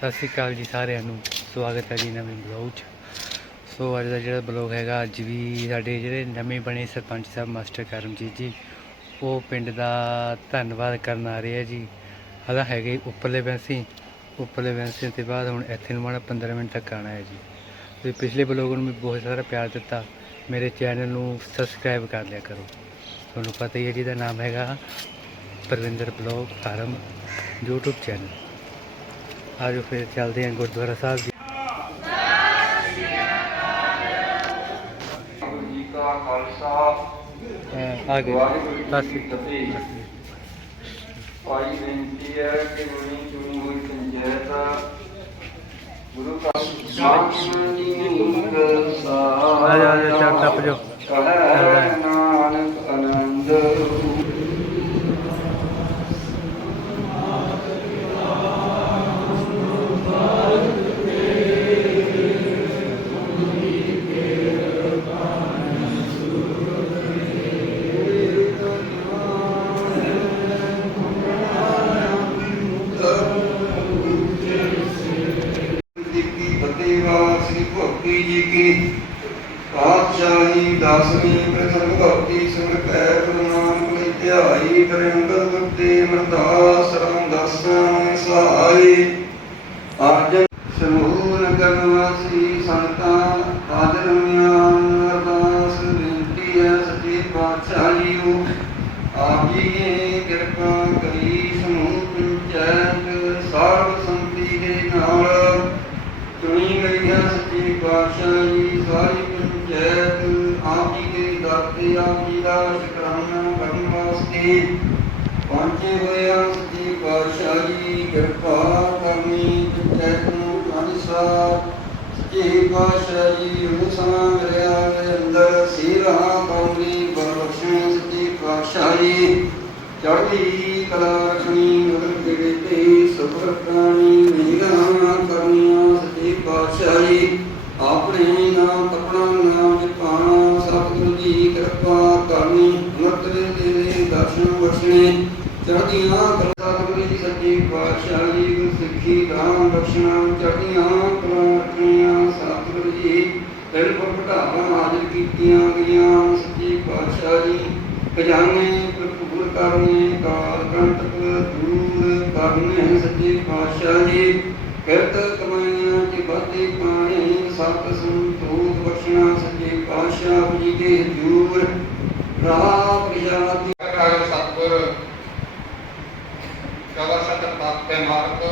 ਸਤਿ ਸ਼੍ਰੀ ਅਕਾਲ ਜੀ ਸਾਰਿਆਂ ਨੂੰ। ਸਵਾਗਤ ਹੈ ਜੀ ਨਵੇਂ ਬਲੌਗ 'ਚ। ਸੋ ਅੱਜ ਦਾ ਜਿਹੜਾ ਬਲੌਗ ਹੈਗਾ, ਅੱਜ ਵੀ ਸਾਡੇ ਜਿਹੜੇ ਨਵੇਂ ਬਣੇ ਸਰਪੰਚ ਸਾਹਿਬ, ਮਾਸਟਰ ਕਰਮਜੀਤ ਜੀ, ਉਹ ਪਿੰਡ ਦਾ ਧੰਨਵਾਦ ਕਰਨ ਆ ਰਹੇ ਆ ਜੀ। ਹਲਾ ਹੈਗੇ ਉੱਪਰਲੇ ਬੈਂਸੀ ਉੱਪਰਲੇ ਬੈਂਸੀ ਤੇ ਬਾਅਦ ਹੁਣ ਇੱਥੇ ਨੂੰ ਮਾੜਾ 15 ਮਿੰਟ ਤੱਕ ਆਣਾ ਹੈ ਜੀ। ਤੇ ਪਿਛਲੇ ਬਲੌਗ ਨੂੰ ਵੀ ਬਹੁਤ ਸਾਰਾ ਪਿਆਰ ਦਿੱਤਾ। ਮੇਰੇ ਚੈਨਲ ਨੂੰ ਸਬਸਕ੍ਰਾਈਬ ਕਰ ਲਿਆ ਕਰੋ। ਤੁਹਾਨੂੰ ਪਤਾ ਹੀ ਹੈ ਜਿਹਦਾ ਨਾਮ ਹੈਗਾ Parvinder blog farm YouTube channel. ਆਜੋ ਫਿਰ ਚੱਲਦੇ ਹਾਂ ਗੁਰਦੁਆਰਾ ਸਾਹਿਬ ਜੀ। ਜੀ ਆ ਗਏ। ਜੀ ਸਤਿ ਸ਼੍ਰੀ ਅਕਾਲ। ਭਾਈ ਬੇਨਤੀ ਹੈ ਕਿ ਗੁਣੀ ਚੁਣੀ ਹੋਈ ਪੰਚਾਇਤ ਗੁਰੂ ਕਾ ਆ ਜਾ, ਆ ਜਾ, ਚੱਲ ਟੱਪ ਜਾਓ। ਕਹੈ ਨਾਨਕ ਆਨੰਦ। ਕਰੇ ਅੰਗਦ ਗੁਰਤੇ ਮਰਦਾਸ ਰਾਮਦਾਸਾਂ ਸਹਾਈ। ਸੱਚੇ ਪਾਤਸ਼ਾਹ ਜੀ ਉਹ ਸਮਾਂ ਮਿਲਿਆ ਮੇਰੇ ਅੰਦਰ ਸੀਰਾ ਪਾਉਂਦੀ ਬਖਸ਼ਣ ਸੱਚੇ ਪਾਤਸ਼ਾਹ। ਚੜ੍ਹਦੀ ਕਲਾ ਰੱਖਣੀ ਮਗਰ ਜਿਹੜੇ ਤੇ ਸੁਭਰ ਪ੍ਰਾਣੀ ਨਿਗਾਹਾਂ ਕਰਨੀਆਂ ਸੱਚੇ ਪਾਤਸ਼ਾਹ। ਆਪਣੇ ਨਾਮ ਤਪਣਾ ਨਾਮ ਵਿਪਾਣਾ ਸਤਿਗੁਰੂ ਦੀ ਕਿਰਪਾ ਕਰਨੀ, ਅਮਰਤ ਦੇ ਦੇ ਦਰਸ਼ਨ ਵਰਸ਼ਣੇ ਚੜ੍ਹਦੀਆਂ ਕਲਾ ਸਤਿਗੁਰੂ ਜੀ ਸੱਚੇ ਪਾਤਸ਼ਾਹ ਸਿੱਖੀ ਰਾਮ ਬਖਸ਼ਣਾ। ਪਰ ਘਟਾਵਾਂ ਹਾਜ਼ਰ ਕੀਤੀਆਂ ਗਈਆਂ। ਸੱਚੇ ਪਾਤਸ਼ਾਹ ਜੀ, ਖਜ਼ਾਨੇ ਭਰਪੂਰ ਕਰਨੇ, ਕਾਲ ਕੰਟਕ ਦੂਰ ਕਰਨੇ ਸੱਚੇ ਪਾਤਸ਼ਾਹ ਜੀ। ਕਿਰਤ ਕਮਾਈਆਂ ਤੇ ਬਾਤੇ ਪਾਣੀ ਸਤ ਸੰਤੋਖ ਬਖਸ਼ਣਾ ਸੱਚੇ ਪਾਤਸ਼ਾਹ ਜੀ ਦੇ ਹਜੂਰ ਰਾਹ ਪ੍ਰਜਾਤੀ ਕਾਲ ਸਤਗੁਰ ਕਵਰ ਸਤਰ ਪਾਤੇ ਮਾਰਗ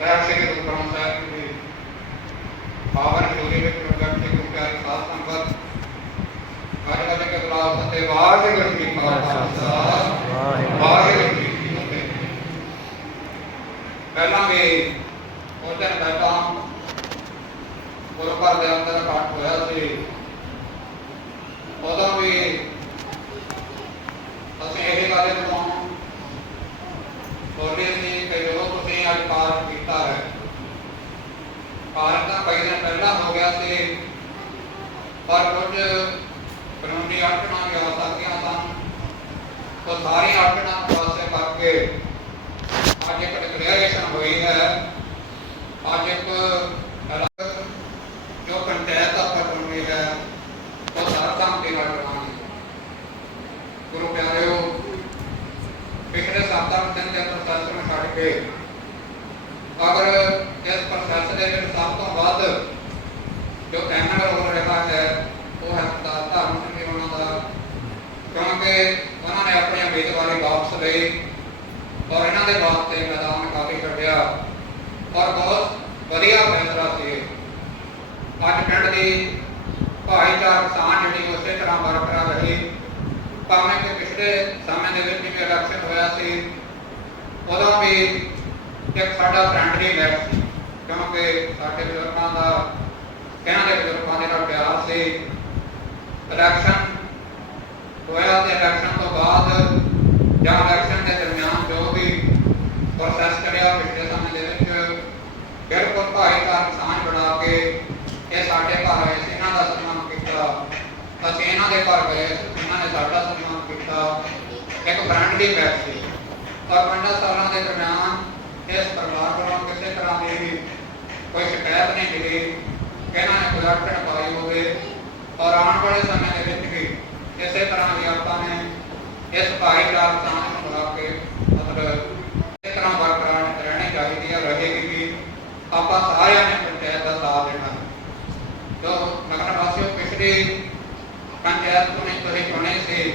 ਸਾਹਿਬ ਸਿੰਘ ਗੁਰੂ ਗ੍ਰੰਥ ਸਾਹਿਬ ਜੀ ਪਾਵਨ ਸ਼ੋਰੀ ਵਿੱਚ ਪ੍ਰਗਟ ਸਿੰਘ ਗੁਰੂ ਪਿਆਰੇ ਸਾਧ ਸੰਗਤ ਅੱਜ ਕੱਲ੍ਹ ਕੇ ਗੁਲਾਬ ਅਤੇ ਵਾਹਿਗੁਰੂ ਜੀ ਕਾ ਖਾਲਸਾ ਵਾਹਿਗੁਰੂ ਜੀ ਕੀ ਫਤਿਹ ਪਹਿਲਾਂ ਵੀ ਉਹ ਦਿਨ ਪਹਿਲਾਂ ਗੁਰੂ ਘਰ ਦੇ ਅੰਦਰ ਇਕੱਠ ਹੋਇਆ ਸੀ ਉਦੋਂ ਵੀ ਅਸੀਂ ਇਹ ਗੱਲ ਨੂੰ ਬੋਲੇ ਸੀ ਕਿ ਜੋ ਅੱਜ ਕਾਰਜ ਕੀਤਾ ਹੈ। ਕਾਰਜ ਤਾਂ ਕਈ ਪਹਿਲਾਂ ਹੋ ਗਿਆ ਸੀ। ਪਰ ਕੁਝ ਕਾਨੂੰਨੀ ਅੜਚਣਾਂ ਵੀ ਆ ਸਕਦੀਆਂ ਸਨ। ਉਹ ਸਾਰੀ ਅੜਚਣਾਂ ਪਾਸੇ ਕਰਕੇ ਅੱਜ ਇੱਕ ਡਿਕਲੇਰੇਸ਼ਨ ਹੋਈ ਹੈ। ਅੱਜ ਇੱਕ ਐਲਾਨ ਜੋ ਪੰਚਾਇਤ ਆਪਾਂ ਚੁਣੀ ਹੈ ਉਹ ਸਰਕਮ ਦੇ ਨਾਲ ਕਰਾਂਗੇ ਗੁਰੂ ਪਿਆਰਿਓ ਪਿਛਲੇ 7-8 ਦਿਨ ਦੇ ਪ੍ਰੋਸੈਸ ਨੂੰ ਛੱਡ ਕੇ ਅਗਰ ਇਸ ਪ੍ਰੋਸੈਸ ਦੇ ਵਿੱਚ ਸਭ ਤੋਂ ਵੱਧ ਜੋ ਟੈਕਨੀਕਲ ਹੋ ਰਿਹਾ ਹੈ ਉਹ ਹੈ ਦਾ ਧਰਮ ਸਿੰਘ ਉਹਨਾਂ ਦਾ ਕਿਉਂਕਿ ਉਹਨਾਂ ਨੇ ਆਪਣੀ ਉਮੀਦਵਾਰੀ ਵਾਪਸ ਲਈ ਔਰ ਇਹਨਾਂ ਦੇ ਵਾਸਤੇ ਮੈਦਾਨ ਕਾਫੀ ਛੱਡਿਆ। ਔਰ ਬਹੁਤ ਵਧੀਆ ਫੈਸਲਾ ਸੀ। ਅੱਜ ਪਿੰਡ ਦੀ ਭਾਈਚਾਰਕ ਸਾਂਝ ਜਿਹੜੀ ਉਸੇ ਤਰ੍ਹਾਂ ਬਰਕਰਾਰ ਰਹੀ। ਭਾਵੇਂ ਕਿ ਪਿਛਲੇ ਸਮੇਂ ਦੇ ਵਿੱਚ ਜਿਵੇਂ ਇਲੈਕਸ਼ਨ ਹੋਇਆ ਸੀ, ਉਦੋਂ ਵੀ ਇੱਕ ਸਾਡਾ ਫਰੈਂਡਲੀ ਮੈਚ ਸੀ। ਕਿਉਂਕਿ ਸਾਡੇ ਬਜ਼ੁਰਗਾਂ ਦਾ ਕਹਿਣ ਦੇ ਬਜ਼ੁਰਗਾਂ ਦੇ ਨਾਲ ਪਿਆਰ ਸੀ। ਇਲੈਕਸ਼ਨ ਹੋਇਆ ਤੇ ਇਲੈਕਸ਼ਨ ਤੋਂ ਬਾਅਦ ਜਾਂ ਇਲੈਕਸ਼ਨ ਦੇ ਦਰਮਿਆਨ ਜੋ ਵੀ ਪ੍ਰੋਸੈਸ ਚੱਲਿਆ ਪਿਛਲੇ ਸਮੇਂ ਦੇ ਵਿੱਚ, ਬਿਲਕੁਲ ਭਾਈਚਾਰਕ ਸਾਂਝ ਬਣਾ ਕੇ ਇਹ ਸਾਡੇ ਘਰ ਆਏ ਸੀ, ਇਹਨਾਂ ਦਾ ਸਨਮਾਨ ਕੀਤਾ। ਅਸੀਂ ਇਹਨਾਂ ਦੇ ਘਰ ਗਏ ਇਹਨਾਂ ਨੇ ਸਾਡਾ ਸਨਮਾਨ ਕੀਤਾ। ਇੱਕ ਫਰੈਂਡਲੀ ਮੈਚ ਸੀ। ਪਰ 15 ਸਾਲਾਂ ਦੇ ਦਰਮਿਆਨ ਇਸ ਪਰਿਵਾਰ ਵੱਲੋਂ ਕਿਸੇ ਤਰ੍ਹਾਂ ਦੀ ਕੋਈ ਸ਼ਿਕਾਇਤ ਨਹੀਂ ਮਿਲੀ। ਇਹਨਾਂ ਨੇ ਕੋਈ ਪਾਈ ਹੋਵੇ ਔਰ ਆਉਣ ਵਾਲੇ ਸਮੇਂ ਦੇ ਵਿੱਚ ਵੀ ਇਸੇ ਤਰ੍ਹਾਂ ਦੀ ਆਪਾਂ ਨੇ ਇਸ ਭਾਈਚਾਰਕ ਸਾਂਝ ਨੂੰ ਬਣਾ ਕੇ ਮਤਲਬ ਇਸ ਤਰ੍ਹਾਂ ਬਰਕਰਾਰ ਰਹਿਣੀ ਚਾਹੀਦੀ ਹੈ ਰਹੇਗੀ ਵੀ ਆਪਾਂ ਸਾਰਿਆਂ ਨੇ ਪੰਚਾਇਤ ਦਾ ਸਾਥ ਦੇਣਾ। ਜੋ ਨਗਰ ਵਾਸੀਓ, ਪਿਛਲੀ ਪੰਚਾਇਤ ਤੋਂ ਨਹੀਂ ਤੁਸੀਂ ਚੁਣੇ ਸੀ।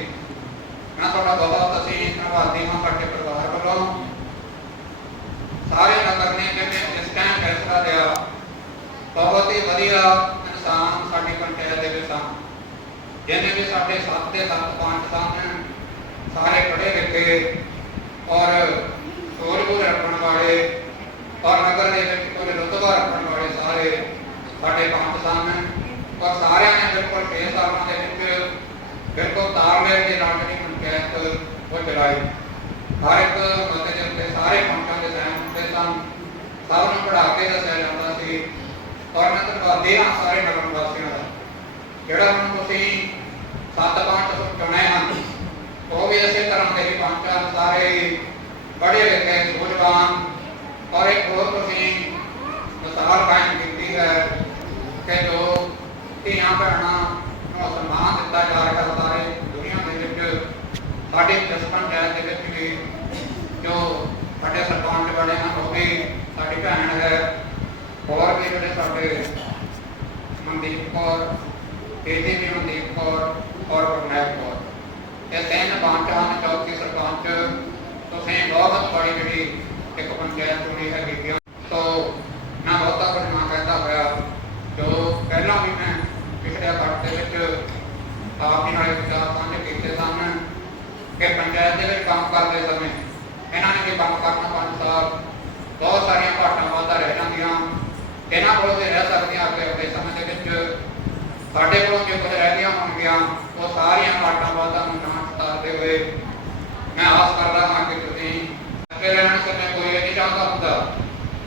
ਮੈਂ ਤੁਹਾਡਾ ਬਹੁਤ ਅਸੀਂ ਧੰਨਵਾਦੀ ਹਾਂ ਸਾਡੇ ਪਰਿਵਾਰ ਵੱਲੋਂ। ਸਾਰੇ ਨਗਰ ਨੇ ਜਿਵੇਂ ਇਸ ਟਾਈਮ ਫੈਸਲਾ ਲਿਆ। ਬਹੁਤ ਹੀ ਵਧੀਆ ਇਨਸਾਨ ਸਾਡੀ ਪੰਚਾਇਤ ਦੇ ਵਿੱਚ ਸਨ ਜਿਹਨੇ ਵਿੱਚ ਸਾਡੇ ਸੱਤ ਦੇ ਸੱਤ ਪੰਜ ਸਨ ਸਾਰੇ ਪੜ੍ਹੇ ਲਿਖੇ ਔਰ ਸੋਚ ਰੱਖਣ ਵਾਲੇ, ਔਰ ਨਗਰ ਦੇ ਵਿੱਚ ਕੋਈ ਰੁਤਬਾ ਰੱਖਣ ਵਾਲੇ ਸਾਰੇ ਸਾਡੇ ਪੰਜ ਸਨ ਔਰ ਸਾਰਿਆਂ ਨੇ ਬਿਲਕੁਲ 6 ਸਾਲਾਂ ਦੇ ਵਿੱਚ ਬਿਲਕੁਲ ਤਾਲਮੇਲ ਦੇ ਨਾਲ ਜਿਹੜੀ ਪੰਚਾਇਤ ਉਹ ਚਲਾਈ। ਹਰ ਇੱਕ ਮਤੇ ਦੇ ਉੱਤੇ ਸਾਰੇ ਪੰਚਾਂ ਦੇ ਸਹਿਮ ਹੁੰਦੇ ਸਨ। ਸਭ ਨੂੰ ਪੜ੍ਹਾ ਕੇ ਦੱਸਿਆ ਜਾਂਦਾ ਸੀ। ਔਰ ਮੈਂ ਧੰਨਵਾਦੀ ਹਾਂ ਸਾਰੇ ਨਗਰ ਵਾਸੀਆਂ ਦਾ। ਜਿਹੜਾ ਹੁਣ ਤੁਸੀਂ ਸੱਤ ਪੰਜ ਚੁਣੇ ਹਨ। ਉਹ ਵੀ ਇਸੇ ਤਰ੍ਹਾਂ ਦੇ ਹੀ ਸਾਰੇ ਪੜ੍ਹੇ ਲਿਖੇ ਸੂਝਵਾਨ ਔਰ ਇੱਕ ਹੋਰ ਤੁਸੀਂ ਮਿਸਾਲ ਕਾਇਮ ਕੀਤੀ ਹੈ ਕਿ ਜੋ ਧੀਆਂ ਭੈਣਾਂ ਨੂੰ ਸਨਮਾਨ ਦਿੱਤਾ ਜਾ ਰਿਹਾ ਸਾਰੇ ਦੁਨੀਆ ਦੇ ਵਿੱਚ ਸਾਡੇ ਇਸ ਪੰਚਾਇਤ ਦੇ ਵਿੱਚ ਵੀ ਜੋ ਸਾਡੇ ਸਰਪੰਚ ਬਣੇ ਹਨ ਉਹ ਵੀ ਸਾਡੀ ਭੈਣ ਹੈ ਹੋਰ ਵੀ ਜਿਹੜੇ ਸਾਡੇ ਮਨਦੀਪ ਕੌਰ ਤੇਜੀ ਵੀ ਮਨਦੀਪ ਕੌਰ ਔਰ ਗੁਰਨੈਬ ਕੌਰ ਇਹ ਤਿੰਨ ਪੰਚ ਹਨ ਚੌਥੀ ਸਰਪੰਚ ਤੁਸੀਂ ਬਹੁਤ ਬੜੀ ਜਿਹੜੀ ਇੱਕ ਪੰਚਾਇਤ ਚੁਣੀ ਹੈ ਬੀਬੀਆਂ ਸੋ ਮੈਂ ਬਹੁਤਾ ਕੁਝ ਨਾ ਕਹਿੰਦਾ ਹੋਇਆ ਜੋ ਪਹਿਲਾਂ ਵੀ ਮੈਂ ਪਿਛਲੇ ਕੱਟ ਦੇ ਵਿੱਚ ਆਪ ਹੀ ਨਾਲੇ ਵਿਚਾਰ ਸਾਂਝੇ ਕੀਤੇ ਸਨ ਕਿ ਪੰਚਾਇਤ ਦੇ ਵਿੱਚ ਕੰਮ ਕਰਦੇ ਸਮੇਂ ਇਹਨਾਂ ਨੇ ਵੀ ਕੰਮ ਕਰਨਾ ਪੰਜ ਸਾਲ ਬਹੁਤ ਸਾਰੀਆਂ ਘਾਟਾਂ ਵਾਧਾ ਰਹਿ ਜਾਂਦੀਆਂ। ਇਹਨਾਂ ਕੋਲ ਤੇ ਰਹਿ ਸਕਦੀਆਂ ਅੱਗੇ ਅੱਗੇ ਸਮੇਂ ਦੇ ਵਿੱਚ। ਸਾਡੇ ਕੋਲੋਂ ਜੋ ਕੁਝ ਰਹਿੰਦੀਆਂ ਹੋਣਗੀਆਂ, ਉਹ ਸਾਰੀਆਂ ਘਾਟਾਂ ਵਾਧਾ ਨੂੰ ਨਾ ਉਤਾਰਦੇ ਹੋਏ ਮੈਂ ਆਸ ਕਰਦਾ ਹਾਂ ਕਿ ਤੁਸੀਂ ਅੱਗੇ ਰਹਿਣ ਸਮੇਂ ਕੋਈ ਇਹ ਨਹੀਂ ਚਾਹੁੰਦਾ ਹੁੰਦਾ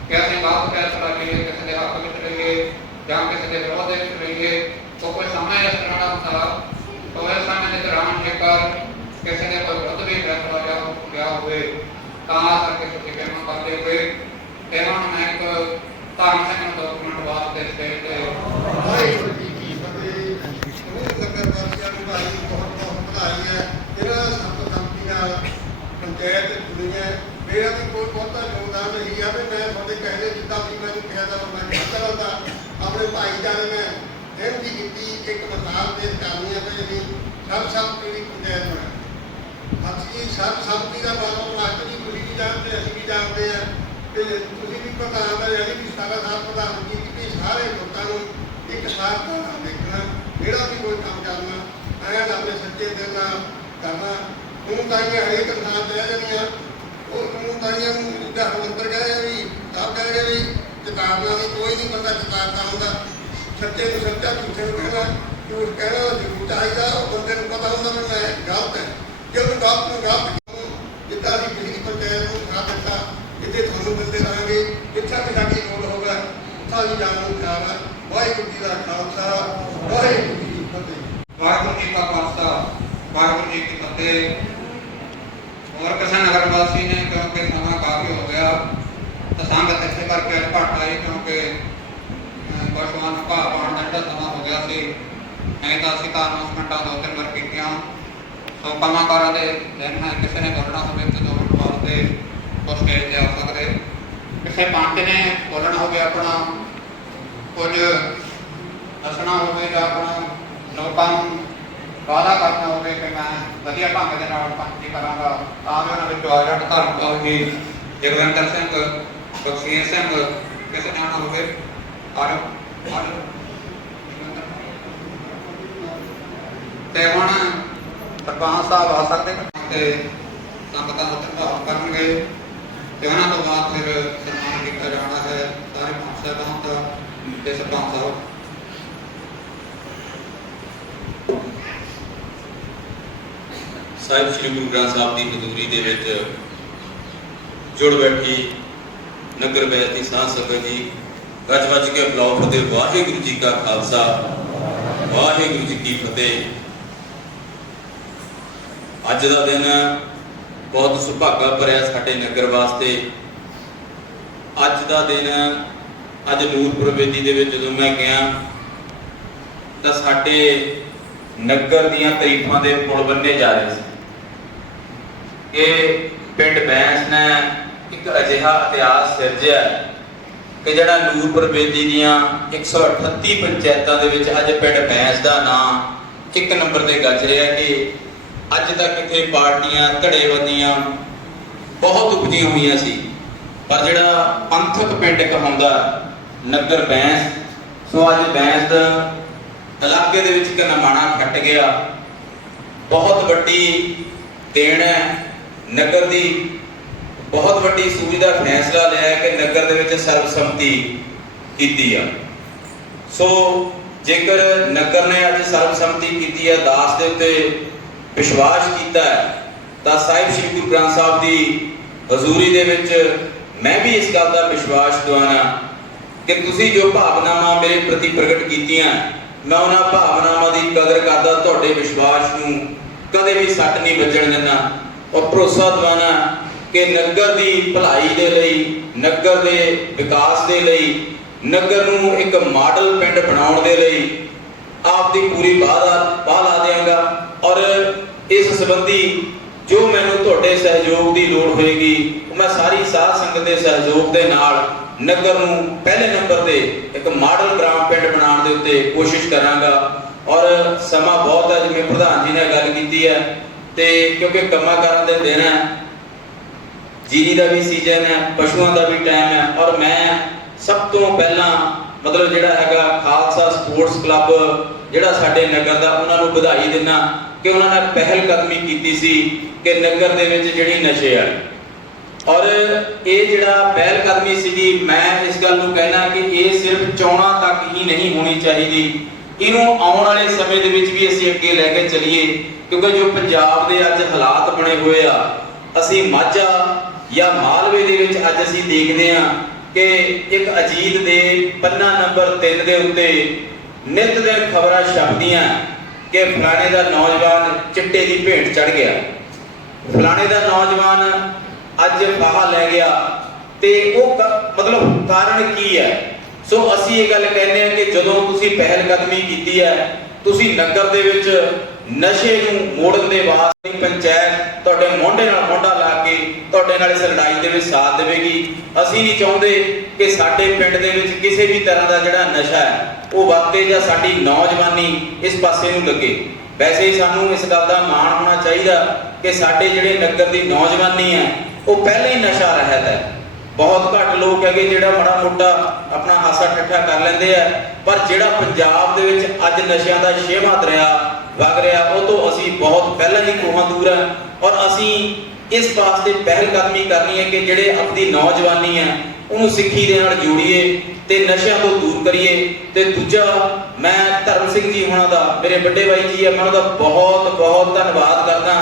ਕਿ ਅਸੀਂ ਬਾਤ ਫੈਸਲਾ ਲਈਏ, ਕਿਸੇ ਦੇ ਹੱਕ ਵਿੱਚ ਲਈਏ ਜਾਂ ਕਿਸੇ ਦੇ ਵਿਰੋਧ ਦੇ ਵਿੱਚ ਲਈਏ ਉਹ ਕੋਈ ਸਮਾਂ ਇਸ ਤਰ੍ਹਾਂ ਦਾ ਹੁੰਦਾ, ਉਹ ਇਸ ਸਮੇਂ ਦੇ ਦੌਰਾਨ ਜੇਕਰ ਕਿਸੇ ਦੇ ਕੋਈ ਵਿਰੋਧ ਵੀ ਫੈਸਲਾ ਲਿਆ ਗਿਆ ਹੋਵੇ ਤਾਂ ਕਰਕੇ ਤੁਸੀਂ ਕਹਿਣਾ ਕਰਦੇ ਹੋਏ ਇਹਨਾਂ ਨੂੰ ਮੈਂ ਇੱਕ ਧਰਮ ਨੂੰ ਡਾਕੂਮੈਂਟ ਵਾਸਤੇ ਸਟੇਜ ਤੇ ਵਾਹਿਗੁਰੂ ਜੀ ਕੀ ਫਤਿਹ। ਸਮੂਹ ਨਗਰ ਨੂੰ ਭਾਈ ਬਹੁਤ ਬਹੁਤ ਵਧਾਈ ਹੈ। ਇਹਨਾਂ ਸਭ ਸੰਮਤੀ ਨਾਲ ਪੰਚਾਇਤ ਚੁਣੀ ਹੈ। ਮੇਰਾ ਵੀ ਕੋਈ ਬਹੁਤਾ ਯੋਗਦਾਨ ਨਹੀਂ ਆ ਵੀ ਮੈਂ ਤੁਹਾਡੇ ਕਹਿੰਦੇ ਜਿੱਦਾਂ ਵੀ ਮੈਨੂੰ ਕਿਹਾ ਤਾਂ ਮੈਂ ਕਰਦਾ ਹੁੰਦਾ ਆਪਣੇ ਭਾਈਚਾਰੇ ਮੈਂ ਬੇਨਤੀ ਕੀਤੀ, ਇੱਕ ਮਿਸਾਲ ਪੇਸ਼ ਕਰਨੀ ਹੈ ਕਿ ਸਭ ਸਭ ਪੀੜੀ ਪੰਚਾਇਤ ਬਣੇ। ਅਸੀਂ ਸਭ ਸੰਮਤੀ ਦਾ ਬਾਬਾ ਮਾਸਟਰ ਜੀ ਤੁਸੀਂ ਵੀ ਜਾਣਦੇ ਅਸੀਂ ਵੀ ਜਾਣਦੇ ਆ ਤੇ ਤੁਸੀਂ ਵੀ ਪ੍ਰਧਾਨ ਦਾ ਯਾਨੀ ਕਿ ਸਾਰਾ ਸਾਥ ਪ੍ਰਧਾਨ ਜੀ ਕਿ ਸਾਰੇ ਲੋਕਾਂ ਨੂੰ ਇੱਕ ਸਾਥ ਦਾ ਦੇਖਣਾ, ਜਿਹੜਾ ਵੀ ਕੋਈ ਕੰਮ ਕਰਨਾ ਐਨ ਆਪਣੇ ਸੱਚੇ ਦਿਲ ਨਾਲ ਕਰਨਾ ਉਹਨੂੰ ਤਾਂ ਇਹ ਹਰੇਕ ਇਨਸਾਨ ਤੇ ਰਹਿ ਜਾਂਦੀਆਂ ਉਹ ਉਹਨੂੰ ਤਾਂ ਇਹ ਨੂੰ ਜਿਹੜਾ ਮੰਤਰ ਕਹੇ ਵੀ ਆਪ ਕਹੇ ਵੀ ਚਿਤਾਰਨਾ ਦੀ ਕੋਈ ਨਹੀਂ ਬੰਦਾ ਚਿਤਾਰਦਾ ਹੁੰਦਾ। ਸੱਚੇ ਨੂੰ ਸੱਚਾ ਝੂਠੇ ਨੂੰ ਕਹਿਣਾ, ਝੂਠ ਕਹਿਣਾ ਝੂਠ ਚਾਹੀਦਾ, ਉਹ ਬੰਦੇ ਨੂੰ ਪਤਾ ਹੁੰਦਾ ਵੀ ਮੈਂ ਗਲਤ ਹੈ। ਜੇ ਉਹ ਗਲਤ ਨੂੰ ਗਲਤ ਜਿੱਦਾਂ ਅਸੀਂ ਪਿਛਲੀ ਪੰਚਾਇਤ ਨੂੰ ਸਾਥ ਦਿੱਤਾ ਜਿੱਥੇ ਤੁਹਾਨੂੰ ਮਿਲਦੇ ਰਹਾਂਗੇ ਜਿੱਥੇ ਵੀ ਸਾਡੀ ਲੋੜ ਹੋਵੇ ਉੱਥਾਂ ਵੀ ਜਾਣ ਨੂੰ ਤਿਆਰ ਹੈ ਵਾਹਿਗੁਰੂ ਜੀ ਦਾ ਖਾਲਸਾ ਵਾਹਿਗੁਰੂ ਜੀ ਕੀ ਫਤਿਹ। ਵਾਹਿਗੁਰੂ ਜੀ ਕਾ ਖਾਲਸਾ ਵਾਹਿਗੁਰੂ ਜੀ ਕੀ ਫਤਿਹ। ਹੋਰ ਕਿਸੇ ਨਗਰ ਵਾਸੀ ਨੇ ਕਿਉਂਕਿ ਸਮਾਂ ਕਾਫੀ ਹੋ ਗਿਆ ਤਾਂ ਸੰਗਤ ਇੱਥੇ ਕਰਕੇ ਅੱਜ ਆਈ ਕਿਉਂਕਿ ਅਹ, ਪਸ਼ੂਆਂ ਨੂੰ ਦਾ ਸਮਾਂ ਹੋ ਗਿਆ ਸੀ। ਨਹੀਂ ਤਾਂ ਅਸੀਂ ਤਾਂ ਅਨਾਉਂਸਮੈਂਟਾਂ ਦੋ ਤਿੰਨ ਵਾਰ ਕੀਤੀਆਂ। ਸੋ ਦੇ ਦਿਨ ਹੈ ਕਿਸੇ ਨੇ ਬੋਲਣਾ ਹੋਵੇ ਤੇ ਦੋ ਮਿੰਟ ਵਾਸਤੇ ਉਸ ਸਟੇਜ ਤੇ ਆ ਸਕਦੇ। ਕਿਸੇ ਪੰਜ ਨੇ ਬੋਲਣਾ ਹੋਵੇ ਆਪਣਾ, ਕੁਝ ਦੱਸਣਾ ਹੋਵੇ ਜਾਂ ਆਪਣਾ ਲੋਕਾਂ ਨੂੰ ਵਾਅਦਾ ਕਰਨਾ ਹੋਵੇ ਕਿ ਮੈਂ ਵਧੀਆ ਢੰਗ ਦੇ ਨਾਲ ਪੰਚੀ ਕਰਾਂਗਾ, ਤਾਂ ਵੀ ਉਹਨਾਂ ਵਿੱਚੋਂ ਆ ਧਰਮ ਕੌਰ ਜੀ ਜਗਵੰਤਰ ਸਿੰਘ ਬਖਸ਼ੀਰ ਸਿੰਘ, ਕਿਸੇ ਨੇ ਹੋਵੇ। ਔਰ ਔਰ ਤੇ ਹੁਣ ਸਰਪੰਚ ਸਾਹਿਬ ਆ ਸਕਦੇ ਤੇ ਸੰਗਤਾਂ ਨੂੰ ਧੰਨਵਾਦ ਕਰਨਗੇ। ਤੇ ਉਹਨਾਂ ਤੋਂ ਬਾਅਦ ਫਿਰ ਸਨਮਾਨ ਕੀਤਾ ਜਾਣਾ ਹੈ, ਸਾਰੇ ਪੰਜ ਸਾਹਿਬਾਨ ਦਾ ਤੇ ਸਰਪੰਚ ਸਾਹਿਬ। ਸਾਹਿਬ, ਸ੍ਰੀ ਗੁਰੂ ਗ੍ਰੰਥ ਸਾਹਿਬ ਦੀ ਹਜ਼ੂਰੀ ਦੇ ਵਿੱਚ ਜੁੜ ਬੈਠੀ ਨਗਰ ਬੈਤ ਦੀ ਸਾਧ ਸੰਗਤ ਜੀ ਗੱਜ ਵੱਜ ਕੇ ਬੁਲਾਓ ਫਤਿਹ, ਵਾਹਿਗੁਰੂ ਜੀ ਕਾ ਖਾਲਸਾ, ਵਾਹਿਗੁਰੂ ਜੀ ਕੀ ਫਤਿਹ। ਅੱਜ ਦਾ ਦਿਨ ਬਹੁਤ ਸੁਭਾਗਾ ਭਰਿਆ ਸਾਡੇ ਨਗਰ ਵਾਸਤੇ। ਅੱਜ ਦਾ ਦਿਨ, ਅੱਜ ਨੂਰਪੁਰ ਬੇਦੀ ਦੇ ਵਿੱਚ ਜਦੋਂ ਮੈਂ ਗਿਆ, ਤਾਂ ਸਾਡੇ ਨਗਰ ਦੀਆਂ ਤਾਰੀਫਾਂ ਦੇ ਪੁਲ ਬੰਨੇ ਜਾ ਰਹੇ ਸੀ। ਇਹ ਪਿੰਡ ਬੈਂਸ ਨੇ ਇੱਕ ਅਜਿਹਾ ਇਤਿਹਾਸ ਸਿਰਜਿਆ ਕਿ ਜਿਹੜਾ ਨੂਰਪੁਰ ਬੇਦੀ ਦੀਆਂ 138 ਪੰਚਾਇਤਾਂ ਦੇ ਵਿੱਚ ਅੱਜ ਪਿੰਡ ਬੈਂਸ ਦਾ ਨਾਂ ਇੱਕ ਨੰਬਰ ਤੇ ਗੱਜ ਰਿਹਾ ਕਿ ਅੱਜ ਤੱਕ ਇੱਥੇ ਪਾਰਟੀਆਂ ਧੜੇਬੰਦੀਆਂ ਬਹੁਤ ਉਪਜੀਆਂ ਹੋਈਆਂ ਸੀ। ਪਰ ਜਿਹੜਾ ਪੰਥਕ ਪਿੰਡ ਕਹਾਉਂਦਾ, ਨਗਰ ਬੈਂਸ, ਸੋ ਅੱਜ ਬੈਂਸ ਦਾ ਇਲਾਕੇ ਦੇ ਵਿੱਚ ਇੱਕ ਨਮਾਣਾ ਖੱਟ ਗਿਆ। ਬਹੁਤ ਵੱਡੀ ਦੇਣ ਹੈ ਨਗਰ ਦੀ। ਬਹੁਤ ਵੱਡੀ ਸੂਝ ਦਾ ਫੈਸਲਾ ਲਿਆ ਕਿ ਨਗਰ ਦੇ ਵਿੱਚ ਸਰਬਸੰਮਤੀ ਕੀਤੀ ਆ। ਸੋ ਜੇਕਰ ਨਗਰ ਨੇ ਅੱਜ ਸਰਬਸੰਮਤੀ ਕੀਤੀ ਹੈ ਦਾਸ ਦੇ ਉੱਤੇ ਵਿਸ਼ਵਾਸ ਕੀਤਾ ਤਾਂ ਸਾਹਿਬ ਸ੍ਰੀ ਗੁਰੂ ਗ੍ਰੰਥ ਸਾਹਿਬ ਦੀ ਹਜ਼ੂਰੀ ਦੇ ਵਿੱਚ ਮੈਂ ਵੀ ਇਸ ਗੱਲ ਦਾ ਵਿਸ਼ਵਾਸ ਦਵਾਨਾ ਕਿ ਤੁਸੀਂ ਜੋ ਭਾਵਨਾਵਾਂ ਮੇਰੇ ਪ੍ਰਤੀ ਪ੍ਰਗਟ ਕੀਤੀਆਂ, ਮੈਂ ਉਹਨਾਂ ਭਾਵਨਾਵਾਂ ਦੀ ਕਦਰ ਕਰਦਾ ਤੁਹਾਡੇ ਵਿਸ਼ਵਾਸ ਨੂੰ ਕਦੇ ਵੀ ਸੱਟ ਨਹੀਂ ਵੱਜਣ ਦਿੰਦਾ। ਔਰ ਭਰੋਸਾ ਦਵਾਨਾ ਕਿ ਨਗਰ ਦੀ ਭਲਾਈ ਦੇ ਲਈ, ਨਗਰ ਦੇ ਵਿਕਾਸ ਦੇ ਲਈ, ਨਗਰ ਨੂੰ ਇੱਕ ਮਾਡਲ ਪਿੰਡ ਬਣਾਉਣ ਦੇ ਲਈ ਆਪ ਦੀ ਪੂਰੀ ਬਾਹ ਦਾ ਬਾਹ ਲਾ ਦੇਵਾਂਗਾ ਔਰ ਇਸ ਸੰਬੰਧੀ ਜੋ ਮੈਨੂੰ ਤੁਹਾਡੇ ਸਹਿਯੋਗ ਦੀ ਲੋੜ ਹੋਏਗੀ, ਮੈਂ ਸਾਰੀ ਸਾਧ ਸੰਗਤ ਦੇ ਸਹਿਯੋਗ ਦੇ ਨਾਲ ਨਗਰ ਨੂੰ ਪਹਿਲੇ ਨੰਬਰ ਤੇ ਇੱਕ ਮਾਡਲ ਗ੍ਰਾਮ ਪਿੰਡ ਬਣਾਉਣ ਦੇ ਉੱਤੇ ਕੋਸ਼ਿਸ਼ ਕਰਾਂਗਾ। ਔਰ ਸਮਾਂ ਬਹੁਤ ਹੈ, ਜਿਵੇਂ ਪ੍ਰਧਾਨ ਜੀ ਨੇ ਗੱਲ ਕੀਤੀ ਹੈ, ਤੇ ਕਿਉਂਕਿ ਕੰਮਾਂ ਕਾਰਾਂ ਦੇ ਦਿਨ ਹੈ, ਜੀਰੀ ਦਾ ਵੀ ਸੀਜ਼ਨ ਹੈ, ਪਸ਼ੂਆਂ ਦਾ ਵੀ ਟਾਈਮ ਹੈ, ਔਰ ਮੈਂ ਸਭ ਤੋਂ ਪਹਿਲਾਂ ਮਤਲਬ ਜਿਹੜਾ ਹੈਗਾ ਖਾਲਸਾ ਸਪੋਰਟਸ ਕਲੱਬ, ਜਿਹੜਾ ਸਾਡੇ ਨਗਰ ਦਾ, ਉਹਨਾਂ ਨੂੰ ਵਧਾਈ ਦਿੰਨਾ ਕਿ ਉਹਨਾਂ ਨੇ ਪਹਿਲ ਕਦਮੀ ਕੀਤੀ ਸੀ ਕਿ ਨਗਰ ਦੇ ਵਿੱਚ ਜਿਹੜੀ ਨਸ਼ੇ ਆ। ਔਰ ਇਹ ਜਿਹੜਾ ਪਹਿਲ ਕਦਮੀ ਸੀਗੀ, ਮੈਂ ਇਸ ਗੱਲ ਨੂੰ ਕਹਿਣਾ ਕਿ ਇਹ ਸਿਰਫ ਚੋਣਾਂ ਤੱਕ ਹੀ ਨਹੀਂ ਹੋਣੀ ਚਾਹੀਦੀ। ਇਹਨੂੰ ਆਉਣ ਵਾਲੇ ਸਮੇਂ ਦੇ ਵਿੱਚ ਵੀ ਅਸੀਂ ਅੱਗੇ ਲੈ ਕੇ ਚੱਲੀਏ, ਕਿਉਂਕਿ ਜੋ ਪੰਜਾਬ ਦੇ ਅੱਜ ਹਾਲਾਤ ਬਣੇ ਹੋਏ ਆ, ਅਸੀਂ ਮਾਝਾ ਜਾਂ ਮਾਲਵੇ ਦੇ ਵਿੱਚ ਅੱਜ ਅਸੀਂ ਦੇਖਦੇ ਹਾਂ ਕਿ ਇੱਕ ਅਜੀਤ ਦੇ ਪੰਨਾ ਨੰਬਰ 3 ਦੇ ਉੱਤੇ ਨਿਤ ਦਿਨ ਖਬਰਾਂ ਛਪਦੀਆਂ। ਕਿ ਫਲਾਣੇ ਦਾ ਨੌਜਵਾਨ ਚਿੱਟੇ ਦੀ ਭੇਟ ਚੜ ਗਿਆ। ਫਲਾਣੇ ਦਾ ਨੌਜਵਾਨ ਅੱਜ ਬਾਹ ਲੈ ਗਿਆ ਤੇ ਉਹ ਮਤਲਬ ਕਾਰਨ ਕੀ ਹੈ? ਸੋ ਅਸੀਂ ਇਹ ਗੱਲ ਕਹਿੰਦੇ ਹਾਂ ਕਿ ਜਦੋਂ ਤੁਸੀਂ ਪਹਿਲ ਕਦਮੀ ਕੀਤੀ ਹੈ, ਤੁਸੀਂ ਨਗਰ ਦੇ ਵਿੱਚ ਨਸ਼ੇ ਨੂੰ ਮੋੜਨ ਦੇ ਵਾਸਤੇ ਪੰਚਾਇਤ ਤੁਹਾਡੇ ਮੋਢੇ ਨਾਲ ਮੋਢਾ ਲਾ ਕੇ ਤੁਹਾਡੇ ਨਾਲ ਇਸ ਲੜਾਈ ਦੇ ਵਿੱਚ ਸਾਥ ਦੇਵੇਗੀ। ਅਸੀਂ ਨਹੀਂ ਚਾਹੁੰਦੇ ਕਿ ਸਾਡੇ ਪਿੰਡ ਦੇ ਵਿੱਚ ਕਿਸੇ ਵੀ ਤਰ੍ਹਾਂ ਦਾ ਜਿਹੜਾ ਨਸ਼ਾ ਹੈ, ਉਹ ਵਰਤੇ ਜਾਂ ਸਾਡੀ ਨੌਜਵਾਨੀ ਇਸ ਪਾਸੇ ਨੂੰ ਲੱਗੇ। ਵੈਸੇ ਹੀ ਸਾਨੂੰ ਇਸ ਗੱਲ ਦਾ ਮਾਣ ਹੋਣਾ ਚਾਹੀਦਾ ਕਿ ਸਾਡੇ ਜਿਹੜੇ ਨਗਰ ਦੀ ਨੌਜਵਾਨੀ ਹੈ, ਉਹ ਪਹਿਲਾਂ ਹੀ ਨਸ਼ਾ ਰਹਿਤ ਹੈ। ਬਹੁਤ ਘੱਟ ਲੋਕ ਹੈਗੇ ਜਿਹੜਾ ਮਾੜਾ ਮੋਟਾ ਆਪਣਾ ਹਾਸਾ ਠੱਠਾ ਕਰ ਲੈਂਦੇ ਆ, ਪਰ ਜਿਹੜਾ ਪੰਜਾਬ ਦੇ ਵਿੱਚ ਅੱਜ ਨਸ਼ਿਆਂ ਦਾ ਛੇਵਾਂ ਦਰਿਆ ਵਗ ਰਿਹਾ, ਉਹ ਤੋਂ ਅਸੀਂ ਬਹੁਤ ਪਹਿਲਾਂ ਹੀ ਕੋਹਾਂ ਦੂਰ ਹੈ ਔਰ ਅਸੀਂ ਇਸ ਵਾਸਤੇ ਪਹਿਲ ਕਦਮੀ ਕਰਨੀ ਹੈ ਕਿ ਜਿਹੜੇ ਆਪਣੀ ਨੌਜਵਾਨੀ ਹੈ ਉਹਨੂੰ ਸਿੱਖੀ ਦੇ ਨਾਲ ਜੋੜੀਏ ਤੇ ਨਸ਼ਿਆਂ ਤੋਂ ਦੂਰ ਕਰੀਏ ਤੇ ਦੂਜਾ, ਮੈਂ ਧਰਮ ਸਿੰਘ ਜੀ ਹੋਣਾ ਦਾ, ਮੇਰੇ ਵੱਡੇ ਬਾਈ ਜੀ ਹੈ ਮੈਂ ਉਹਨਾਂ ਦਾ ਬਹੁਤ ਬਹੁਤ ਧੰਨਵਾਦ ਕਰਦਾ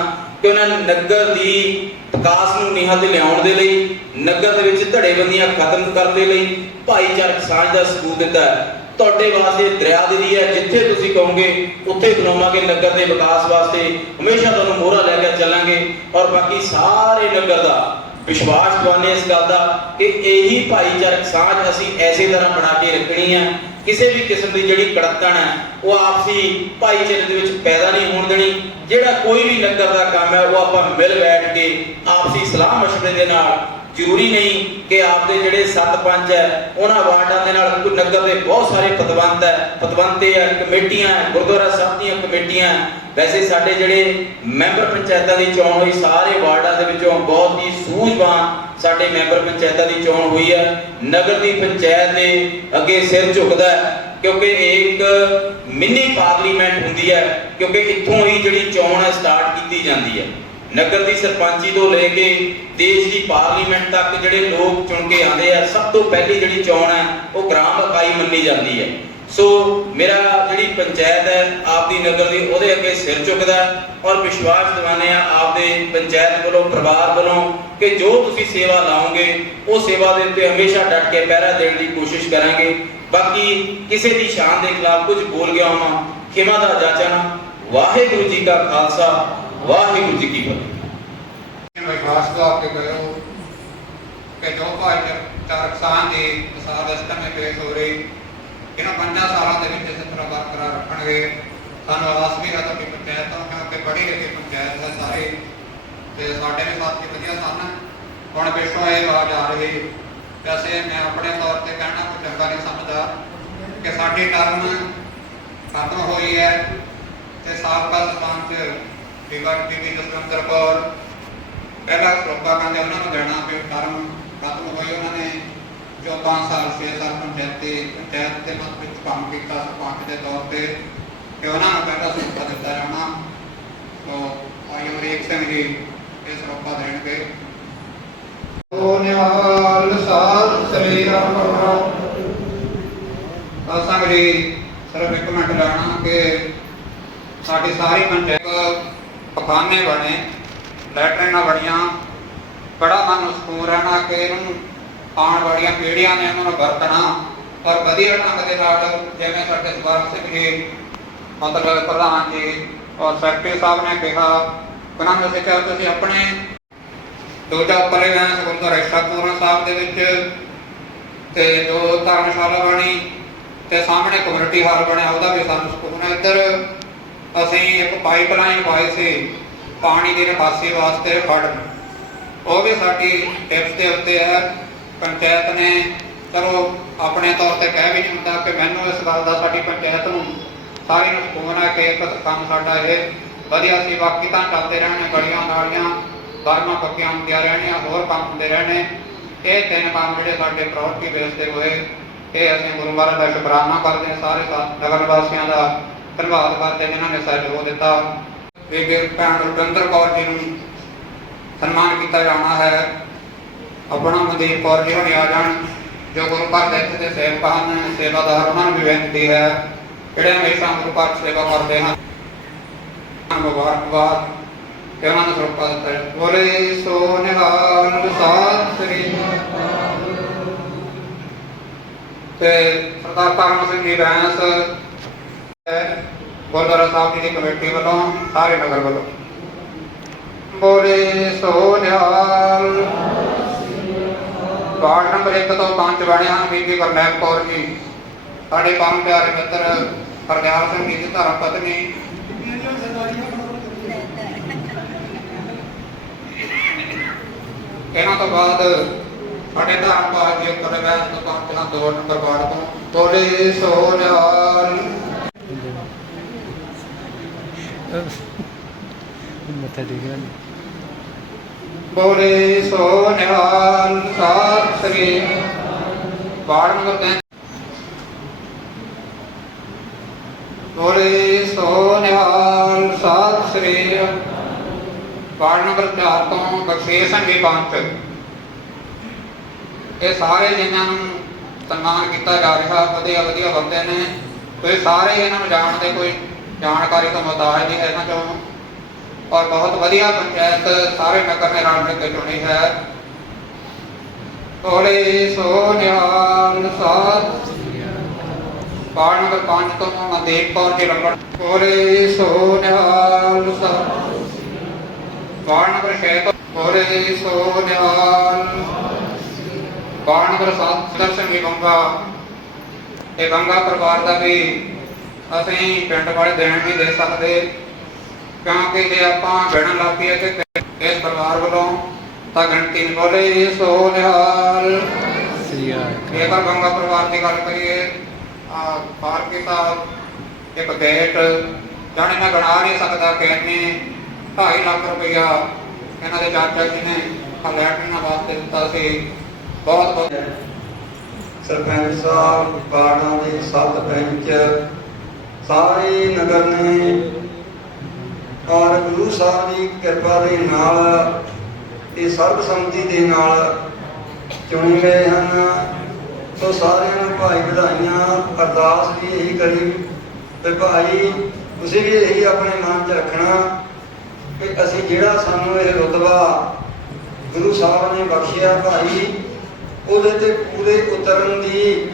ਕਿ ਉਹਨਾਂ ਨੇ ਨਗਰ ਦੀ ਵਿਕਾਸ ਨੂੰ ਨੀਹਾਂ ਤੇ ਲਿਆਉਣ ਦੇ ਲਈ, ਨਗਰ ਦੇ ਵਿੱਚ ਧੜੇਬੰਦੀਆਂ ਖਤਮ ਕਰਨ ਦੇ ਲਈ ਭਾਈਚਾਰਕ ਸਾਂਝ ਦਾ ਸਬੂਤ ਦਿੱਤਾ ਹੈ। ਤੁਹਾਡੇ ਵਾਸਤੇ ਦਰਿਆ ਦੇ ਲਈ ਹੈ, ਜਿੱਥੇ ਤੁਸੀਂ ਕਹੋਗੇ, ਉੱਥੇ ਬਣਾਵਾਂਗੇ ਨਗਰ ਦੇ ਵਿਕਾਸ ਵਾਸਤੇ। ਹਮੇਸ਼ਾ ਤੁਹਾਨੂੰ ਮੋਹਰਾ ਲੈ ਕੇ ਚੱਲਾਂਗੇ। ਔਰ ਬਾਕੀ ਸਾਰੇ ਨਗਰ ਦਾ ਵਿਸ਼ਵਾਸ ਦਵਾਨੇ ਇਸ ਗੱਲ ਦਾ ਕਿ ਇਹੀ ਭਾਈਚਾਰਕ ਸਾਂਝ ਅਸੀਂ ਐਸੇ ਤਰ੍ਹਾਂ ਬਣਾ ਕੇ ਰੱਖਣੀ ਹੈ ਕਿਸੇ ਵੀ ਕਿਸਮ ਦੀ ਜਿਹੜੀ ਕੜਤਣ ਹੈ, ਉਹ ਆਪਸੀ ਭਾਈਚਾਰੇ ਦੇ ਵਿੱਚ ਪੈਦਾ ਨਹੀਂ ਹੋਣ ਦੇਣੀ। ਜਿਹੜਾ ਕੋਈ ਵੀ ਨਗਰ ਦਾ ਕੰਮ ਹੈ, ਉਹ ਆਪਾਂ ਮਿਲ ਬੈਠ ਕੇ ਆਪਸੀ ਸਲਾਹ ਮਸ਼ਵਰੇ ਦੇ ਨਾਲ ਜ਼ਰੂਰੀ ਨਹੀਂ ਕਿ ਆਪਦੇ ਜਿਹੜੇ ਸੱਤ ਪੰਜ ਹੈ, ਉਹਨਾਂ ਵਾਰਡਾਂ ਦੇ ਨਾਲ ਕੋਈ ਨਗਰ ਦੇ ਬਹੁਤ ਸਾਰੇ ਪਤਵੰਤ ਹੈ, ਪਤਵੰਤੇ ਹੈ, ਕਮੇਟੀਆਂ ਗੁਰਦੁਆਰਾ ਸਾਹਿਬ ਦੀਆਂ ਕਮੇਟੀਆਂ ਵੈਸੇ ਸਾਡੇ ਜਿਹੜੇ ਮੈਂਬਰ ਪੰਚਾਇਤਾਂ ਦੀ ਚੋਣ ਹੋਈ, ਸਾਰੇ ਵਾਰਡਾਂ ਦੇ ਵਿੱਚੋਂ ਬਹੁਤ ਹੀ ਸੂਝਵਾਨ ਸਾਡੇ ਮੈਂਬਰ ਪੰਚਾਇਤਾਂ ਦੀ ਚੋਣ ਹੋਈ ਹੈ। ਨਗਰ ਦੀ ਪੰਚਾਇਤ ਦੇ ਅੱਗੇ ਸਿਰ ਝੁਕਦਾ ਹੈ, ਕਿਉਂਕਿ ਇਹ ਇੱਕ ਮਿੰਨੀ ਪਾਰਲੀਮੈਂਟ ਹੁੰਦੀ ਹੈ, ਕਿਉਂਕਿ ਇੱਥੋਂ ਹੀ ਜਿਹੜੀ ਚੋਣ ਹੈ ਸਟਾਰਟ ਕੀਤੀ ਜਾਂਦੀ ਹੈ। ਨਗਰ ਦੀ ਸਰਪੰਚੀ ਤੋਂ ਲੈ ਕੇ ਦੇਸ਼ ਦੀ ਪਾਰਲੀਮੈਂਟ ਤੱਕ ਜਿਹੜੇ ਲੋਕ ਚੁਣ ਕੇ ਆਉਂਦੇ ਆ, ਸਭ ਤੋਂ ਪਹਿਲੀ ਜਿਹੜੀ ਚੋਣ ਹੈ, ਉਹ ਗ੍ਰਾਮ ਇਕਾਈ ਮੰਨੀ ਜਾਂਦੀ ਹੈ। ਸੋ ਮੇਰਾ ਜਿਹੜੀ ਪੰਚਾਇਤ ਹੈ, ਆਪਦੀ ਨਗਰ ਦੀ ਉਹਦੇ ਅੱਗੇ ਸਿਰ ਝੁਕਦਾ ਔਰ ਵਿਸ਼ਵਾਸ ਦਿਵਾਨੇ ਆ ਆਪਦੇ ਪੰਚਾਇਤ ਵੱਲੋਂ, ਪਰਿਵਾਰ ਵੱਲੋਂ ਕਿ ਜੋ ਤੁਸੀਂ ਸੇਵਾ ਲਾਓਗੇ, ਉਹ ਸੇਵਾ ਦੇ ਉੱਤੇ ਹਮੇਸ਼ਾ ਡਟ ਕੇ ਪਹਿਰਾ ਦੇਣ ਦੀ ਕੋਸ਼ਿਸ਼ ਕਰਾਂਗੇ। ਬਾਕੀ ਕਿਸੇ ਦੀ ਸ਼ਾਨ ਦੇ ਖਿਲਾਫ ਕੁਝ ਬੋਲ ਗਿਆ ਹਾਂ ਖਿਮਾ ਦਾ ਜਾਚਨਾ ਵਾਹਿਗੁਰੂ ਜੀ ਕਾ ਖਾਲਸਾ। ਵਾਹਿਗੁਰੂ ਜੀ ਕੀ ਫਤਿਹ। ਵਿਸ਼ਵਾਸ ਦਾ ਕੇ ਕਰੋ ਕਿ ਜੋ ਭਾਈ ਪ੍ਰਚਾਰਕ ਸਾਹ ਦੀ ਮਿਸਾਲ ਇਸ ਪੇਸ਼ ਹੋ ਰਹੀ, ਇਹਨਾਂ ਪੰਜਾਂ ਸਾਲਾਂ ਦੇ ਵਿੱਚ ਇਸੇ ਬਰਕਰਾਰ ਰੱਖਣਗੇ। ਸਾਨੂੰ ਆਸ ਵੀ ਹੈ ਤੁਹਾਡੀ ਪੰਚਾਇਤ ਤੋਂ ਕਿਉਂਕਿ ਪੜ੍ਹੀ ਲਿਖੀ ਪੰਚਾਇਤ ਹੈ ਸਾਰੇ। ਤੇ ਸਾਡੇ ਵੀ ਸਾਥੀ ਵਧੀਆ ਸਨ। ਹੁਣ ਪਿੱਛੋਂ ਇਹ ਆਵਾਜ਼ ਆ ਰਹੀ। ਵੈਸੇ ਮੈਂ ਆਪਣੇ ਤੌਰ ਤੇ ਕਹਿਣਾ ਕੋਈ ਚੰਗਾ ਨਹੀਂ ਸਮਝਦਾ ਕਿ ਸਾਡੇ ਟਰਮ ਖਤਮ ਹੋਈ ਹੈ ਤੇ ਸਾਬਕਾ ਸਰਪੰਚ ਬੀਬਾ ਬੀਬੀ ਜਸਵੰਤਰ ਕੌਰ ਪਹਿਲਾ ਸਰੋਪਾ ਕਹਿੰਦੇ ਉਹਨਾਂ ਨੂੰ ਦੇਣਾ ਵੀ ਟਰਮ ਖਤਮ ਹੋਈ ਉਹਨਾਂ ਨੇ। ਜੋ 5 ਸਾਲ 6 ਸਾਲ ਪੰਚਾਇਤੀ ਪੰਚਾਇਤ ਦੇ ਮਤ ਵਿੱਚ ਕੰਮ ਕੀਤਾ ਸਰਪੰਚ ਦੇ ਤੌਰ ਤੇ। ਤੇ ਉਹਨਾਂ ਨੂੰ ਪਹਿਲਾ ਸਰੋਪਾ ਦਿੱਤਾ ਜਾਣਾ। ਸੋ ਆਈ ਅਮਰੀਕ ਸਿੰਘ ਜੀ ਇਹ ਸਰੋਪਾ ਦੇਣਗੇ। ਓ ਨਿਹਾਲ ਸਾਧ ਸ੍ਰੀ ਰਾਮ ਅਸਾਂ ਜੀ ਸਿਰਫ ਇੱਕ ਮਿੰਟ ਲੈਣਾ ਕਿ ਸਾਡੀ ਸਾਰੀ ਪੰਚਾਇਤ ਪਖਾਨੇ ਬਣੇ, ਲੈਟਰਿਨਾਂ ਬਣੀਆਂ, ਬੜਾ ਮਨ ਨੂੰ ਸਕੂਨ ਰਹਿਣਾ ਕਿ ਇਹਨੂੰ ਆਉਣ ਵਾਲੀਆਂ ਪੀੜ੍ਹੀਆਂ ਨੇ ਇਹਨਾਂ ਨੂੰ ਵਰਤਣਾ। ਔਰ ਵਧੀਆ ਢੰਗ ਦੇ ਨਾਲ ਜਿਵੇਂ ਸਾਡੇ ਸਵਾਰ ਸਿੰਘ ਜੀ ਮਤਲਬ ਪ੍ਰਧਾਨ ਜੀ ਔਰ ਸੈਕਟਰੀ ਸਾਹਿਬ ਨੇ ਕਿਹਾ, ਉਹਨਾਂ ਨੂੰ ਸਿੱਖਿਆ ਤੁਸੀਂ ਆਪਣੇ। ਦੂਜਾ ਉੱਪਰਲੇ ਵੈਂਸ ਗੁਰਦੁਆਰਾ ਇਸ਼ਾਪੂਰਨ ਸਾਹਿਬ ਦੇ ਵਿੱਚ ਤੇ ਜੋ ਧਰਮਸ਼ਾਲਾ ਬਣੀ ਤੇ ਸਾਹਮਣੇ ਕਮਿਊਨਿਟੀ ਹਾਲ ਬਣਿਆ, ਉਹਦਾ ਵੀ ਸਾਨੂੰ ਸਕੂਨ ਹੈ। ਇੱਧਰ ਅਸੀਂ ਇੱਕ ਪਾਈਪਲਾਈਨ ਪਾਈ ਸੀ, ਪਾਣੀ ਦੀ ਨਿਕਾਸੀ ਵਾਸਤੇ ਫੜ ਉਹ ਵੀ ਸਾਡੀ ਟਿਪਸ ਦੇ ਉੱਤੇ ਹੈ। ਪੰਚਾਇਤ ਨੇ ਚਲੋ ਆਪਣੇ ਤੌਰ ਤੇ ਕਹਿ ਵੀ ਨਹੀਂ ਹੁੰਦਾ ਕਿ ਮੈਨੂੰ ਇਸ ਗੱਲ ਦਾ ਸਾਡੀ ਪੰਚਾਇਤ ਨੂੰ ਸਾਰੀ ਨੂੰ ਸਕੂਨ ਹੈ ਕਿ ਇੱਕ ਕੰਮ ਸਾਡਾ ਇਹ ਵਧੀਆ ਸੀ। ਬਾਕੀ ਤਾਂ ਚੱਲਦੇ ਰਹਿਣੇ, ਗਲੀਆਂ ਨਾਲੀਆਂ ਬਾਰਮਾਂ ਪੱਕੀਆਂ ਹੁੰਦੀਆਂ ਰਹਿਣੀਆਂ, ਹੋਰ ਕੰਮ ਹੁੰਦੇ ਰਹਿਣੇ। ਇਹ ਤਿੰਨ ਕੰਮ ਜਿਹੜੇ ਸਾਡੇ ਪ੍ਰਾਇੋਰਟੀ ਬੇਸ ਤੇ ਹੋਏ, ਇਹ ਅਸੀਂ ਗੁਰੂ ਮਹਾਰਾਜ ਦਾ ਸ਼ੁਕਰਾਨਾ ਕਰਦੇ ਹਾਂ। ਸਾਰੇ ਨਗਰ ਵਾਸੀਆਂ ਦਾ ਧੰਨਵਾਦ ਕਰਦੇ ਹਾਂ ਜਿਨ੍ਹਾਂ ਨੇ ਸਹਿਯੋਗ ਦਿੱਤਾ ਬੀਬੀ ਭੈਣ ਰੁਪਿੰਦਰ ਕੌਰ ਜੀ ਨੂੰ ਸਨਮਾਨ ਕੀਤਾ ਜਾਣਾ ਹੈ ਆਪਣਾ ਮਨਦੀਪ ਕੌਰ ਜੀ ਹੋਣੀ ਆ ਜਾਣ, ਜੋ ਗੁਰੂ ਘਰ ਦੇ ਇੱਥੇ ਦੇ ਸੇਵਕ ਹਨ, ਸੇਵਾਦਾਰ ਉਹਨਾਂ ਨੂੰ ਵੀ ਬੇਨਤੀ ਹੈ ਜਿਹੜੇ ਹਮੇਸ਼ਾ ਗੁਰੂ ਘਰ ਸੇਵਾ ਕਰਦੇ ਹਨ ਮੁਬਾਰਕਬਾਦ, ਤੇ ਉਹਨਾਂ ਨੂੰ ਸਰਪਾ ਦਿੱਤਾ ਹੈ। ਬੋਲੇ ਸੋ ਨਿਹਾਲ ਸਾਧ ਸ੍ਰੀ ਤੇ ਸਰਦਾਰ ਕਰਮ ਸਿੰਘ ਜੀ ਬੈਂਸ ਗੁਰਦੁਆਰਾ ਸਾਹਿਬ ਦੀ ਕਮੇਟੀ ਵੱਲੋਂ, ਸਾਰੇ ਨਗਰ ਵੱਲੋਂ। ਬੋਲੇ ਸੋ ਨਿਹਾਲ ਵਾਰਡ ਨੰਬਰ 1 ਤੋਂ 5 ਬਣੇ ਬੀਬੀ ਗੁਰਨੈਬ ਕੌਰ ਜੀ। ਸਾਡੇ ਪਰਮ ਪਿਆਰੇ ਮਿੱਤਰ ਹਰਦਿਆਲ ਸਿੰਘ ਜੀ ਦੀ ਧਰਮ ਪਤਨੀ। ਇਹਨਾਂ ਤੋਂ ਬਾਅਦ ਸਾਡੇ ਧਰਮ ਬਾਜ ਜੀ ਕਦੇ ਤੋਂ ਪੰਜ ਨੰਬਰ ਵਾਰਡ ਤੋਂ। ਬੋਲੇ ਸੋ ਨਿਹਾਲ ਮੱਥਾ ਟੇਕਣਾ ਬੋਲੇ ਸੋ ਨਿਹਾਲ ਸਾਧ ਸ੍ਰੀ ਵਾਰਡ ਨੰਬਰ 3 ਬੋਲੇ ਸੋ ਨਿਹਾਲ ਸਾਧ ਸ੍ਰੀ ਵਾਰਡ ਨੰਬਰ 4 ਤੋਂ ਬਖਸ਼ੀਸ਼ ਸਿੰਘ ਜੀ ਇਹ ਸਾਰੇ ਜਿਨ੍ਹਾਂ ਨੂੰ ਸਨਮਾਨ ਕੀਤਾ ਜਾ ਰਿਹਾ ਵਧੀਆ ਵਧੀਆ ਬੰਦੇ ਨੇ। ਕੋਈ ਸਾਰੇ ਇਹਨਾਂ ਨੂੰ ਜਾਣਦੇ, ਕੋਈ ਜਾਣਕਾਰੀ ਤੋਂ ਮੁਤਾਜ ਨਹੀਂ ਇਹਨਾਂ ਚੋਂ ਔਰ ਬਹੁਤ ਵਧੀਆ ਪੰਚਾਇਤ ਸਾਰੇ ਨਗਰ ਨੇ ਰਲ ਮਿਲ ਕੇ ਚੁਣੀ ਹੈ। ਬੋਲੇ ਸੋ ਨਿਹਾਲ ਸਾਧ। ਵਾਰਡ ਨੰਬਰ 5 ਤੋਂ ਮਨਦੀਪ ਕੌਰ ਜੀ ਲੰਬੜ ਬੋਲੇ ਸੋ ਨਿਹਾਲ ਸਾਧ। ਵਾਰਡ ਨੰਬਰ 6 ਤੋਂ ਬੋਲੇ ਸੋ ਨਿਹਾਲ। ਵਾਰਡ ਨੰਬਰ 7 ਦਰਸ਼ਨ ਜੀ ਗੰਗਾ। ਇਹ ਗੰਗਾ ਪਰਿਵਾਰ ਦਾ ਵੀ ਅਸੀਂ ਪਿੰਡ ਵਾਲੇ ਦੇਣ ਨਹੀਂ ਦੇ ਸਕਦੇ। ਕਿਉਂਕਿ ਜੇ ਆਪਾਂ ਗਿਣਨ ਲੱਗ ਪਈਏ ਤੇ ਇਸ ਪਰਿਵਾਰ ਵੱਲੋਂ ਤਾਂ ਗਿਣਤੀ ਬੋਲੇ ਸੋ ਨਿਹਾਲ। ਸ੍ਰੀ ਅਕਾਲ ਜੇਕਰ ਗੰਗਾ ਪਰਿਵਾਰ ਦੀ ਗੱਲ ਕਰੀਏ ਆ ਪਾਰਕੀ ਸਾਹਿਬ ਇੱਕ ਗੇਟ ਜਾਣੇ ਮੈਂ ਗਣਾ ਨਹੀਂ ਸਕਦਾ ਕਿ ਇੰਨੇ 2.5 ਲੱਖ ਰੁਪਇਆ ਇਹਨਾਂ ਦੇ ਚਾਚਾ ਜੀ ਨੇ ਲੈਟਰੀਨਾਂ ਵਾਸਤੇ ਦਿੱਤਾ ਸੀ। ਬਹੁਤ ਬਹੁਤ ਸਰਪੰਚ ਸਾਹਿਬ ਬਾੜਾਂ ਦੇ ਸੱਤ ਪੰਚ ਸਾਰੇ ਨਗਰ ਨੇ ਔਰ ਗੁਰੂ ਸਾਹਿਬ ਦੀ ਕਿਰਪਾ ਦੇ ਨਾਲ ਇਹ ਸਰਬਸੰਮਤੀ ਦੇ ਨਾਲ ਚੁਣੇ ਗਏ ਹਨ। ਸੋ ਸਾਰਿਆਂ ਨੂੰ ਭਾਈ ਵਧਾਈਆਂ। ਅਰਦਾਸ ਵੀ ਇਹੀ ਕਰੀ ਤੇ ਭਾਈ, ਤੁਸੀਂ ਵੀ ਇਹੀ ਆਪਣੇ ਮਨ 'ਚ ਰੱਖਣਾ ਕਿ ਅਸੀਂ ਜਿਹੜਾ ਸਾਨੂੰ ਇਹ ਰੁਤਬਾ ਗੁਰੂ ਸਾਹਿਬ ਨੇ ਬਖਸ਼ਿਆ ਭਾਈ, ਉਹਦੇ ਤੇ ਪੂਰੇ ਉਤਰਨ ਦੀ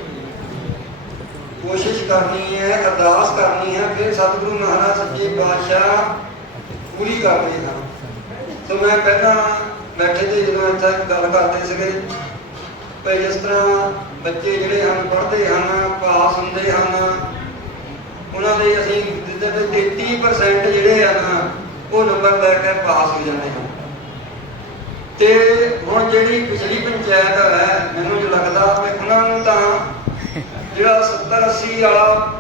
ਕੋਸ਼ਿਸ਼ ਕਰਨੀ ਹੈ, ਅਰਦਾਸ ਕਰਨੀ ਹੈ ਫਿਰ ਸਤਿਗੁਰੂ ਮਹਾਰਾਜ ਸੱਚੇ ਪਾਤਸ਼ਾਹ ਪੂਰੀ ਕਰਦੇ ਹਨ। ਸੋ ਮੈਂ ਪਹਿਲਾਂ ਬੈਠੇ ਤੇ ਜਦੋਂ ਇੱਥੇ ਗੱਲ ਕਰਦੇ ਸੀਗੇ, ਭਈ ਜਿਸ ਤਰ੍ਹਾਂ ਬੱਚੇ ਜਿਹੜੇ ਹਨ, ਪੜ੍ਹਦੇ ਹਨ, ਪਾਸ ਹੁੰਦੇ ਹਨ, ਉਹਨਾਂ ਲਈ ਅਸੀਂ ਜਿੱਦਾਂ 33% ਜਿਹੜੇ ਹਨ, ਉਹ ਨੰਬਰ ਲੈ ਕੇ ਪਾਸ ਹੋ ਜਾਂਦੇ ਹਨ। ਤੇ ਹੁਣ ਜਿਹੜੀ ਪਿਛਲੀ ਪੰਚਾਇਤ ਹੈ, ਮੈਨੂੰ ਲੱਗਦਾ ਕਿ ਉਹਨਾਂ ਨੂੰ ਤਾਂ ਜਿਹੜਾ 70 80 ਵਾਲਾ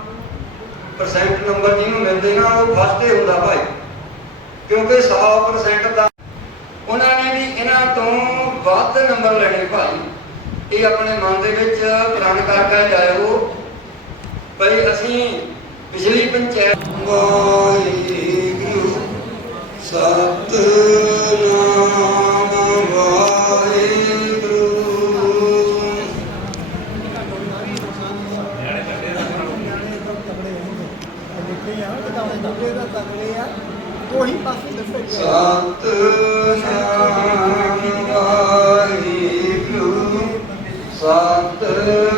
ਪਰਸੈਂਟ ਨੰਬਰ ਜਿਹਨੂੰ ਮਿਲਦੇ ਨਾ, ਉਹ ਫਸਟ ਹੁੰਦਾ ਭਾਈ। ਕਿਉਂਕਿ 100% ਦਾ ਉਹਨਾਂ ਨੇ ਵੀ ਇਹਨਾਂ ਤੋਂ ਵੱਧ ਨੰਬਰ ਲੈਣੇ ਭਾਈ। ਇਹ ਆਪਣੇ ਮਨ ਦੇ ਵਿੱਚ ਪ੍ਰਣ ਕਰਕੇ ਜਾਇਓ। ਭਈ, ਅਸੀਂ ਪਿਛਲੀ ਪੰਚਾਇਤ ਵਾਹਿਗੁਰੂ, ਸਤਨਾਮ। ਉਹੀ ਪਾਸੇ ਦੱਸੇ ਸਤਨਾਮ ਵਾਹਿਗੁਰੂ ਸਤਨਾਮ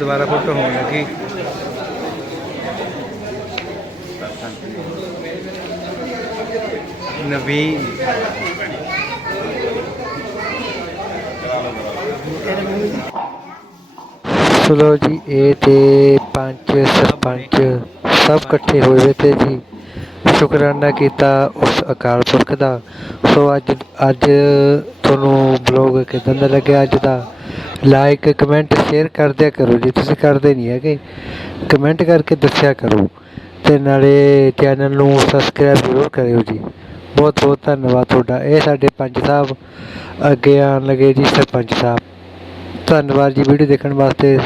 ਦੁਬਾਰਾ ਫੋਟੋ ਹੋਣ ਲੱਗੀ। ਨਵੀਨ। ਚਲੋ ਜੀ, ਇਹ ਤੇ ਪੰਚ ਸਰਪੰਚ ਸਭ ਇਕੱਠੇ ਹੋਏ ਹੋਏ ਤੇ ਜੀ। ਸ਼ੁਕਰਾਨਾ ਕੀਤਾ ਉਸ ਅਕਾਲ ਪੁਰਖ ਦਾ। ਸੋ ਅੱਜ ਅੱਜ ਤੁਹਾਨੂੰ ਬਲੌਗ ਕਿਦਾਂ ਦਾ ਲੱਗਿਆ ਅੱਜ ਦਾ? ਲਾਈਕ ਕਮੈਂਟ ਸ਼ੇਅਰ ਕਰਦਿਆ ਕਰੋ। ਜੇ ਤੁਸੀਂ ਕਰਦੇ ਨਹੀਂ ਹੈਗੇ ਕਮੈਂਟ ਕਰਕੇ ਦੱਸਿਆ ਕਰੋ। ਤੇ ਨਾਲੇ ਚੈਨਲ ਨੂੰ ਸਬਸਕ੍ਰਾਈਬ ਜ਼ਰੂਰ ਕਰਿਓ ਜੀ। ਬਹੁਤ ਬਹੁਤ ਧੰਨਵਾਦ ਤੁਹਾਡਾ। ਇਹ ਸਾਡੇ ਪੰਚ ਸਾਹਿਬ ਅੱਗੇ ਆਉਣ ਲੱਗੇ ਜੀ, ਸਰਪੰਚ ਸਾਹਿਬ। ਧੰਨਵਾਦ ਜੀ ਵੀਡੀਓ ਦੇਖਣ ਵਾਸਤੇ।